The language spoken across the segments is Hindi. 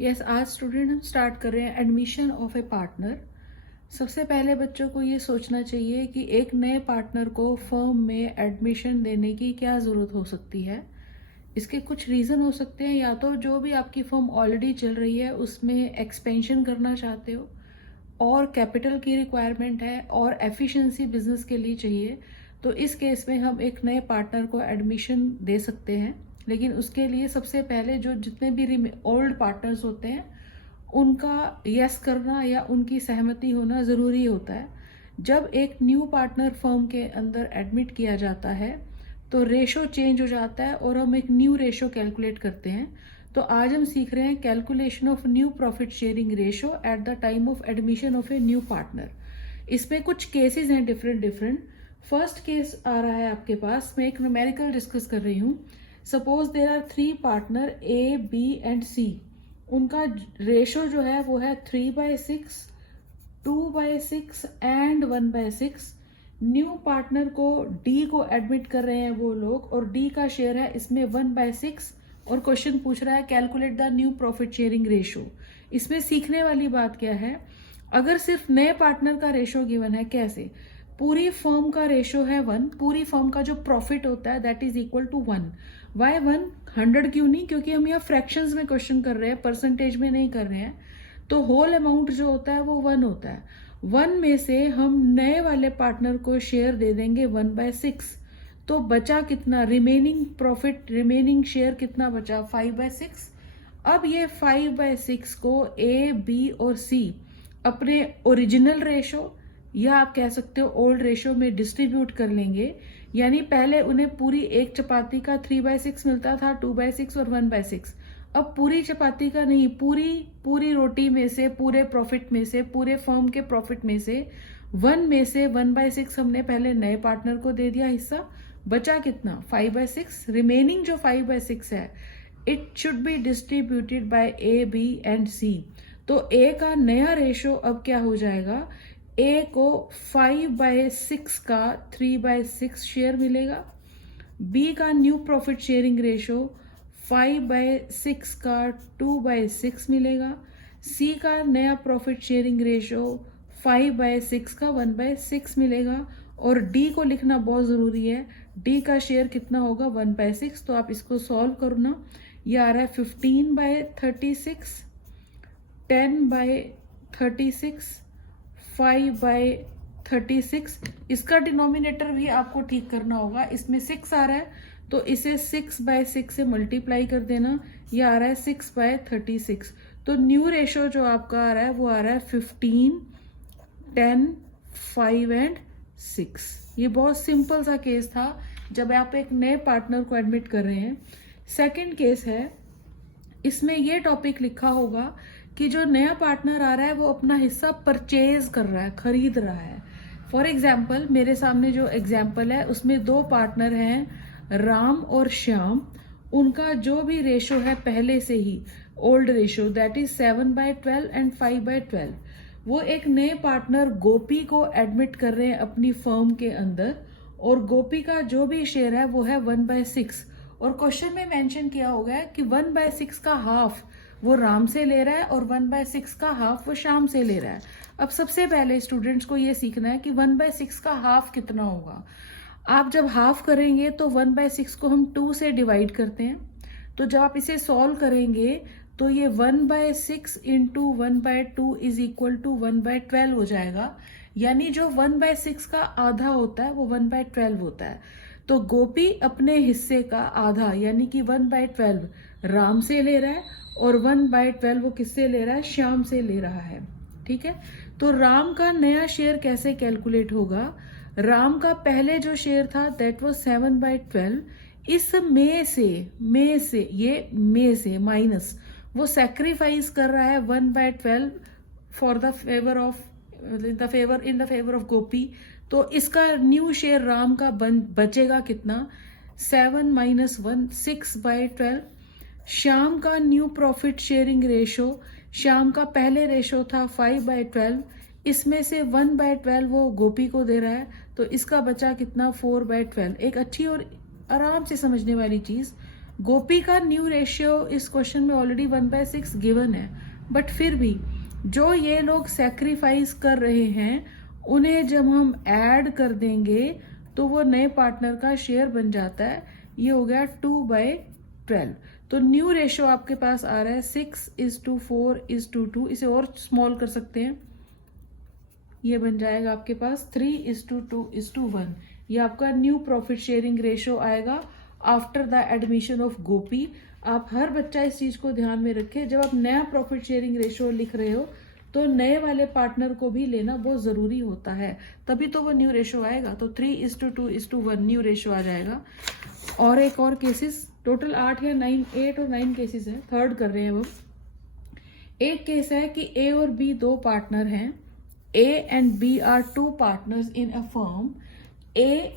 यस, आज स्टूडेंट हम स्टार्ट कर रहे हैं एडमिशन ऑफ ए पार्टनर। सबसे पहले बच्चों को ये सोचना चाहिए कि एक नए पार्टनर को फर्म में एडमिशन देने की क्या ज़रूरत हो सकती है। इसके कुछ रीज़न हो सकते हैं, या तो जो भी आपकी फर्म ऑलरेडी चल रही है उसमें एक्सपेंशन करना चाहते हो और कैपिटल की रिक्वायरमेंट है और एफिशिएंसी बिजनेस के लिए चाहिए, तो इस केस में हम एक नए पार्टनर को एडमिशन दे सकते हैं। लेकिन उसके लिए सबसे पहले जो जितने भी ओल्ड पार्टनर्स होते हैं उनका यस करना या उनकी सहमति होना ज़रूरी होता है। जब एक न्यू पार्टनर फर्म के अंदर एडमिट किया जाता है तो रेशो चेंज हो जाता है और हम एक न्यू रेशो कैलकुलेट करते हैं। तो आज हम सीख रहे हैं calculation of new profit sharing ratio at the time of admission of a new partner. इसमें कुछ केसेस हैं डिफरेंट डिफरेंट। फर्स्ट केस आ रहा है आपके पास, मैं एक न्यूमेरिकल डिस्कस कर रही हूँ। Suppose there are 3 partner A B and C. उनका रेशो जो है वो है 3/6, 2/6 एंड 1/6। न्यू पार्टनर को डी को एडमिट कर रहे हैं वो लोग, और डी का शेयर है इसमें 1/6। और क्वेश्चन पूछ रहा है calculate the new profit sharing ratio. इसमें सीखने वाली बात क्या है, अगर सिर्फ नए पार्टनर का रेशो गिवन है, कैसे? पूरी फर्म का रेशो है 1, पूरी फर्म का जो प्रॉफिट होता है that is equal to 1। Why 1? 100 क्यों नहीं? क्योंकि हम यहाँ फ्रैक्शंस में क्वेश्चन कर रहे हैं, परसेंटेज में नहीं कर रहे हैं। तो होल अमाउंट जो होता है वो 1 होता है। 1 में से हम नए वाले पार्टनर को शेयर दे देंगे 1/6। तो बचा कितना? रिमेनिंग प्रॉफिट, रिमेनिंग शेयर कितना बचा? 5/6। अब ये 5/6 को ए बी और सी अपने ओरिजिनल रेशो या आप कह सकते हो ओल्ड रेशो में डिस्ट्रीब्यूट कर लेंगे। यानी पहले उन्हें पूरी एक चपाती का 3/6 मिलता था, 2/6 और 1/6। अब पूरी चपाती का नहीं, पूरी रोटी में से, पूरे प्रॉफिट में से, पूरे फर्म के प्रॉफिट में से 1 में से 1/6 हमने पहले नए पार्टनर को दे दिया हिस्सा। बचा कितना? 5/6। रिमेनिंग जो 5/6 है it should be distributed by A B and C. तो ए का नया रेशो अब क्या हो जाएगा? ए को 5/6 का 3/6 शेयर मिलेगा। बी का न्यू प्रॉफिट शेयरिंग रेशो 5/6 का 2/6 मिलेगा। सी का नया प्रॉफिट शेयरिंग रेशो 5/6 का 1/6 मिलेगा। और डी को लिखना बहुत ज़रूरी है। डी का शेयर कितना होगा? 1/6। तो आप इसको सॉल्व करो ना। ये आ रहा है 15/36, 10/36, 5/36। इसका डिनोमिनेटर भी आपको ठीक करना होगा। इसमें 6 आ रहा है तो इसे 6/6 से मल्टीप्लाई कर देना। ये आ रहा है 6/36। तो न्यू रेशो जो आपका आ रहा है वो आ रहा है 15, 10, 5 एंड 6। ये बहुत सिंपल सा केस था जब आप एक नए पार्टनर को एडमिट कर रहे हैं। सेकंड केस है, इसमें ये टॉपिक लिखा होगा कि जो नया पार्टनर आ रहा है वो अपना हिस्सा परचेज कर रहा है, खरीद रहा है। फॉर एग्जाम्पल मेरे सामने जो एग्जाम्पल है उसमें 2 पार्टनर हैं, राम और श्याम। उनका जो भी रेशो है पहले से ही old ratio that is 7/12 and 5/12। वो एक नए पार्टनर गोपी को एडमिट कर रहे हैं अपनी फर्म के अंदर, और गोपी का जो भी शेयर है वो है 1/6। और क्वेश्चन में मेंशन किया होगा कि 1/6 का हाफ वो राम से ले रहा है और 1/6 का हाफ वो श्याम से ले रहा है। अब सबसे पहले स्टूडेंट्स को ये सीखना है कि 1/6 का हाफ कितना होगा। आप जब हाफ करेंगे तो 1/6 को हम 2 से डिवाइड करते हैं। तो जब आप इसे सॉल्व करेंगे तो ये 1/6 इंटू 1/2 इज इक्वल टू 1/12 हो जाएगा। यानी जो 1/6 का आधा होता है वो 1/12 होता है। तो गोपी अपने हिस्से का आधा यानी कि 1/12 राम से ले रहा है और 1/12 वो किससे ले रहा है? श्याम से ले रहा है। ठीक है, तो राम का नया शेयर कैसे कैलकुलेट होगा? राम का पहले जो शेयर था दैट वाज 7/12। इस में से माइनस वो सैक्रिफाइस कर रहा है 1/12 for the favour of in the favour of Gopi. तो इसका न्यू शेयर राम का बचेगा कितना? 7 - 1, 6/12। श्याम का new profit sharing ratio, Shyam का पहले रेशो था 5/12। इसमें से 1/12 वो गोपी को दे रहा है, तो इसका बचा कितना? 4/12। एक अच्छी और आराम से समझने वाली चीज, गोपी का न्यू रेशियो इस क्वेश्चन में ऑलरेडी 1/6 गिवन है, बट फिर भी जो ये लोग सेक्रीफाइस कर रहे हैं उन्हें जब हम ऐड कर देंगे तो वो नए पार्टनर का शेयर बन जाता है। ये हो गया 2/12। तो न्यू रेशियो आपके पास आ रहा है 6:4:2। इसे और स्मॉल कर सकते हैं, ये बन जाएगा आपके पास 3:2:1। ये आपका न्यू प्रॉफिट शेयरिंग रेशियो आएगा आफ्टर द एडमिशन ऑफ गोपी। आप हर बच्चा इस चीज को ध्यान में रखें, जब आप नया प्रॉफिट शेयरिंग रेशियो लिख रहे हो तो नए वाले पार्टनर को भी लेना बहुत जरूरी होता है, तभी तो वो न्यू रेशियो आएगा। तो 3:2:1 न्यू रेशियो आ जाएगा। और एक और केसेस, टोटल 8 और 9 केसेस है, थर्ड कर रहे हैं वो। एक केस है कि ए और बी दो पार्टनर हैं। A and B are two partners in a firm. A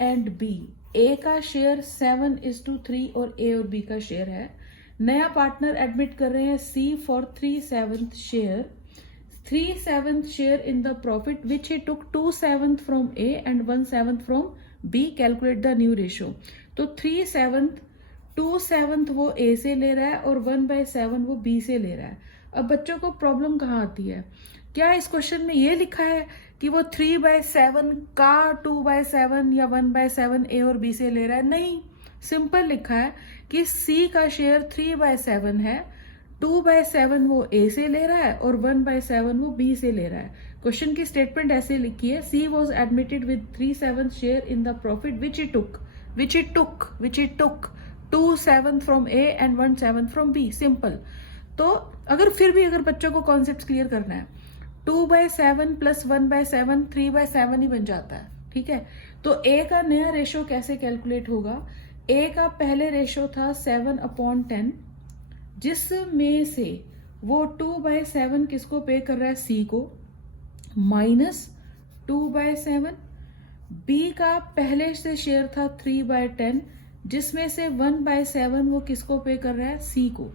and B, A का शेयर 7:3 और A और B का शेयर है। नया पार्टनर एडमिट कर रहे हैं C for 3/7 share. 3/7 share in the profit which he took 2/7 from A and 1/7 from B। Calculate the new ratio. तो 3/7 2/7 वो A से ले रहा है और 1/7 वो B से ले रहा है। अब बच्चों को प्रॉब्लम कहाँ आती है, क्या इस क्वेश्चन में ये लिखा है कि वो 3/7 का 2/7 या 1/7 ए और बी से ले रहा है? नहीं, सिंपल लिखा है कि सी का शेयर 3/7 है, 2/7 वो ए से ले रहा है और 1/7 वो बी से ले रहा है। क्वेश्चन की स्टेटमेंट ऐसे लिखी है, C was admitted with 3/7 share in the profit which he took 2/7 from A and 1/7 from B. Simple. तो अगर फिर भी अगर बच्चों को कॉन्सेप्ट क्लियर करना है, 2/7 प्लस 1/7 3/7 ही बन जाता है, ठीक है। तो ए का नया रेशो कैसे कैलकुलेट होगा? ए का पहले रेशो था 7/10, जिसमें से वो 2/7 किसको पे कर रहा है? सी को, माइनस 2/7। बी का पहले से शेयर था 3/10, जिसमें से 1/7 वो किसको पे कर रहा है? सी को।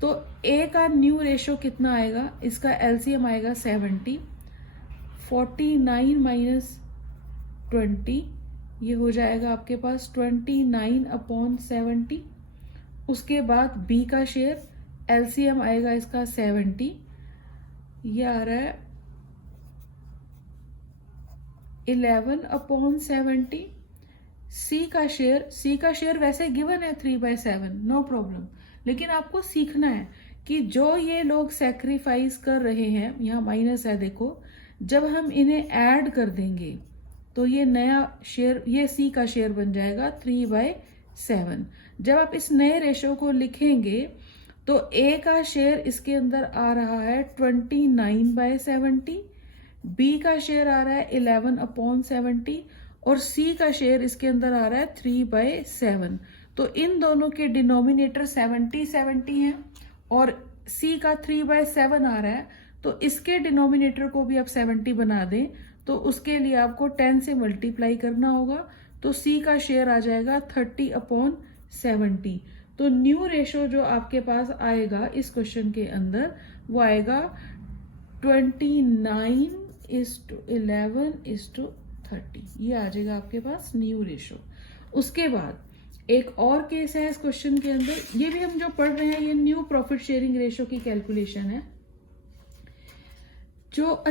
तो ए का न्यू रेशो कितना आएगा? इसका एलसीएम आएगा 70। 49 माइनस 20, ये हो जाएगा आपके पास 29/70। उसके बाद बी का शेयर, एलसीएम आएगा इसका 70, ये आ रहा है 11/70। सी का शेयर वैसे गिवन है 3/7, नो प्रॉब्लम, लेकिन आपको सीखना है कि जो ये लोग सेक्रीफाइस कर रहे हैं, यहाँ माइनस है देखो, जब हम इन्हें ऐड कर देंगे तो ये नया शेयर, ये सी का शेयर बन जाएगा 3/7। जब आप इस नए रेशो को लिखेंगे तो ए का शेयर इसके अंदर आ रहा है 29/70, बी का शेयर आ रहा है 11/70 और सी का शेयर इसके अंदर आ रहा है 3/7। तो इन दोनों के डिनोमिनेटर 70 हैं और सी का 3/7 आ रहा है, तो इसके डिनोमिनेटर को भी आप 70 बना दें तो उसके लिए आपको 10 से मल्टीप्लाई करना होगा। तो सी का शेयर आ जाएगा 30/70। तो न्यू रेशो जो आपके पास आएगा इस क्वेश्चन के अंदर वो आएगा 29:11:30। ये आ जाएगा आपके पास न्यू रेशो। उसके बाद एक और केस है इस क्वेश्चन के अंदर, ये भी हम जो पढ़ रहे हैं ये न्यू प्रॉफिट शेयरिंग रेशो की कैलकुलेशन है। जो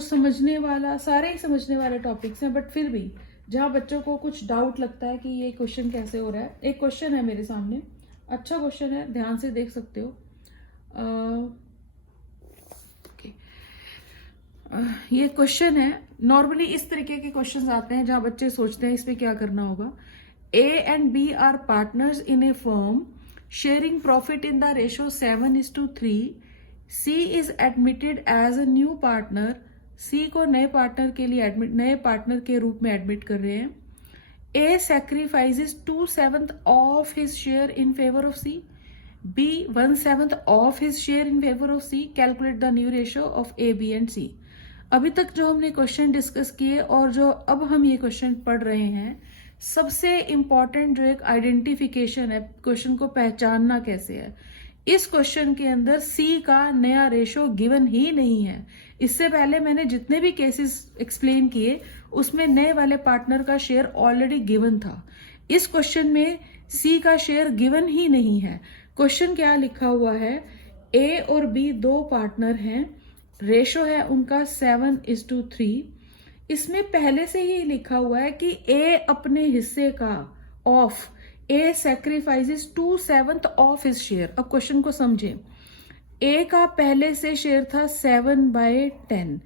समझने वाला, सारे ही समझने वाले टॉपिक्स हैं, बट फिर भी जहां बच्चों को कुछ डाउट लगता है कि ये क्वेश्चन कैसे हो रहा है। एक क्वेश्चन है मेरे सामने, अच्छा क्वेश्चन है, ध्यान से देख सकते हो। ये क्वेश्चन है, नॉर्मली इस तरीके के क्वेश्चंस आते हैं जहां बच्चे सोचते हैं इस पे क्या करना होगा। A and B are partners in a firm sharing profit in the ratio 7:3. C is admitted as a new partner. C को नए पार्टनर के लिए नए पार्टनर के रूप में एडमिट कर रहे हैं। A sacrifices 2/7 of his share in favor of C. B 1/7 of his share in favor of C. Calculate the new ratio of A, B and C. अभी तक जो हमने क्वेश्चन डिस्कस किए और जो अब हम ये क्वेश्चन पढ़ रहे हैं, सबसे इंपॉर्टेंट जो एक आइडेंटिफिकेशन है, क्वेश्चन को पहचानना कैसे है। इस क्वेश्चन के अंदर सी का नया रेशो गिवन ही नहीं है। इससे पहले मैंने जितने भी केसेस एक्सप्लेन किए उसमें नए वाले पार्टनर का शेयर ऑलरेडी गिवन था। इस क्वेश्चन में सी का शेयर गिवन ही नहीं है। क्वेश्चन क्या लिखा हुआ है, ए और बी दो पार्टनर हैं, रेशो है उनका 7:3। इसमें पहले से ही लिखा हुआ है कि ए अपने हिस्से का of A sacrifices 2/7 of his share. अब क्वेश्चन को समझें, ए का पहले से शेयर था 7/10,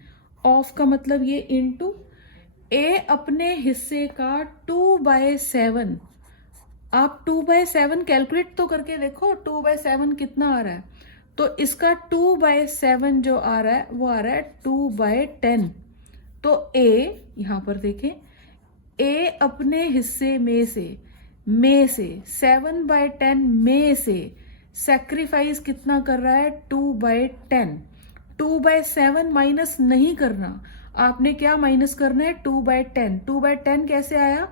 ऑफ का मतलब ये इनटू ए अपने हिस्से का 2/7। आप 2/7 कैलकुलेट तो करके देखो, 2/7 कितना आ रहा है। तो इसका 2/7 जो आ रहा है वो आ रहा है 2/10। तो ए, यहां पर देखें, ए अपने हिस्से में से 7/10 में से सैक्रिफाइस कितना कर रहा है, 2/10। 2/7 माइनस नहीं करना, आपने क्या माइनस करना है, 2/10। 2/10 कैसे आया,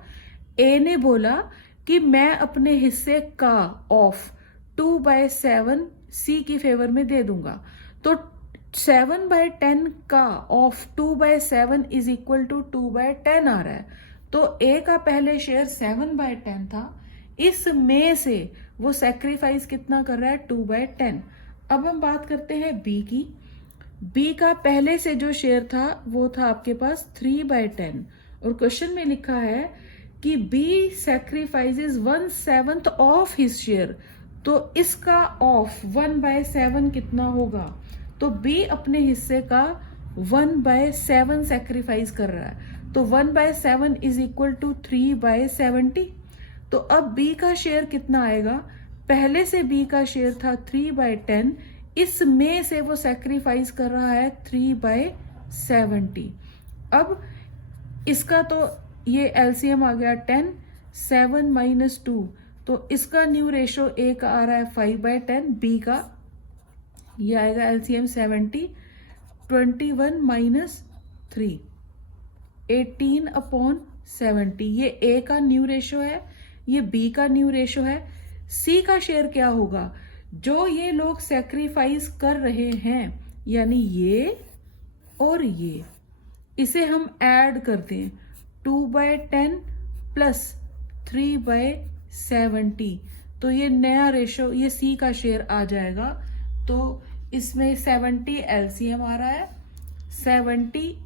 ए ने बोला कि मैं अपने हिस्से का ऑफ 2/7 सी की फेवर में दे दूंगा। तो 7/10 का ऑफ 2/7 इज इक्वल टू 2/10 आ रहा है। तो ए का पहले शेयर 7/10 था, इसमें से वो सैक्रिफाइस कितना कर रहा है, 2/10। अब हम बात करते हैं बी की। बी का पहले से जो शेयर था वो था आपके पास 3/10, और क्वेश्चन में लिखा है कि B sacrifices 1/7 of his share. तो इसका ऑफ 1/7 कितना होगा, तो बी अपने हिस्से का 1/7 सैक्रिफाइस कर रहा है। तो 1/7 इज इक्वल टू 3/70। तो अब बी का शेयर कितना आएगा, पहले से बी का शेयर था 3/10, इसमें से वो सैक्रिफाइस कर रहा है 3/70। अब इसका तो ये एलसीएम आ गया 10, 7 माइनस 2, तो इसका न्यू रेशो ए का आ रहा है 5/10, बी का ये आएगा एलसीएम 70, 21 माइनस 3, 18/70। ये ए का न्यू रेशो है, ये बी का न्यू रेशो है। सी का शेयर क्या होगा, जो ये लोग सैक्रिफाइस कर रहे हैं, यानी ये और ये, इसे हम ऐड करते हैं, 2/10 प्लस 3/70। तो ये नया रेशो, ये सी का शेयर आ जाएगा। तो इसमें 70 एलसीएम आ रहा है, 70,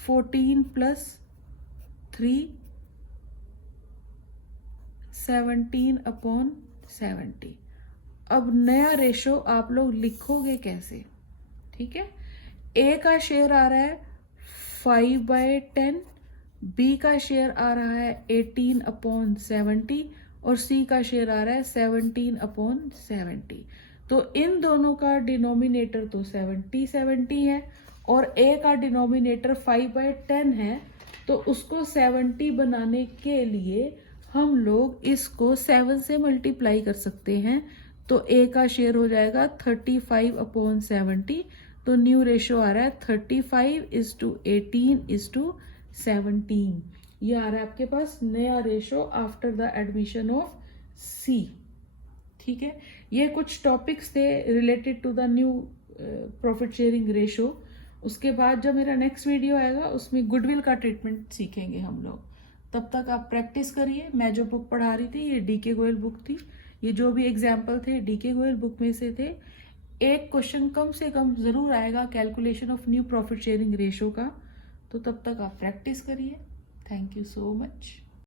14 प्लस 3, 17/70। अब नया रेशो आप लोग लिखोगे कैसे, ठीक है। ए का शेयर आ रहा है 5/10, बी का शेयर आ रहा है 18/70, और सी का शेयर आ रहा है 17/70। तो इन दोनों का डिनोमिनेटर तो 70 है, और ए का डिनोमिनेटर 5/10 है। तो उसको 70 बनाने के लिए हम लोग इसको 7 से मल्टीप्लाई कर सकते हैं। तो ए का शेयर हो जाएगा 35/70। तो न्यू रेशो आ रहा है 35:18:17। ये आ रहा है आपके पास नया ratio after the admission of C, ठीक है। ये कुछ टॉपिक्स थे related to the new profit sharing ratio. उसके बाद जब मेरा नेक्स्ट वीडियो आएगा उसमें गुडविल का ट्रीटमेंट सीखेंगे हम लोग। तब तक आप प्रैक्टिस करिए। मैं जो बुक पढ़ा रही थी ये डीके गोयल बुक थी। ये जो भी एग्जाम्पल थे डीके गोयल बुक में से थे। एक क्वेश्चन कम से कम जरूर आएगा calculation of new profit sharing ratio का। तो तब तक आप प्रैक्टिस करिए। Thank you so much.